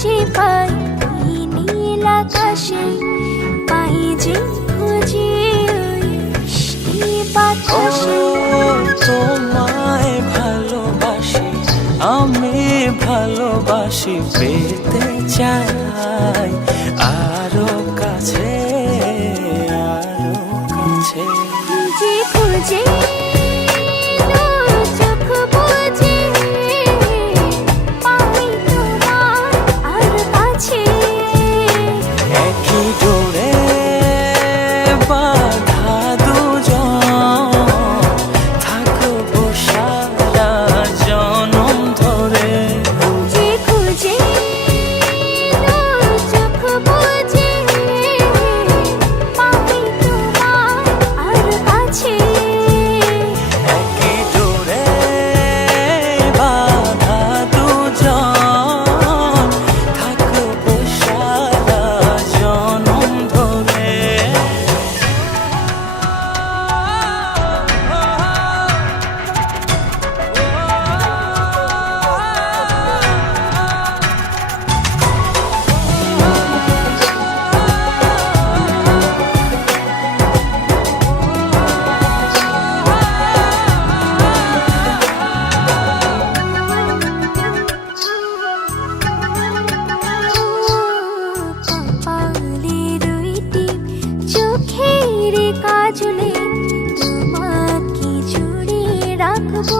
খুঁজে পাই ওই নীল আকাশে, পাই যে খুঁজে ওই বৃষ্টি বাতাসে। তোমায় ভালোবাসি, আমি ভালোবাসি, পেতে চাই আরো কাছে, আরো কাছে। খুঁজে খুঁজে চোখ বুজে পাই তোমার আর কাছে। একই ডোরে বাঁধা দুজন, থাকবো সারা জনম ধরে। খুঁজে খুঁজে চোখ বুজে পাই তোমার আর কাছে। একই ডোরে বাঁধা দুজন, থাকবো সারা জনম ধরে। কপালে দুইটি চোখের কাজলে তোমাকে জুড়ে রাখবো।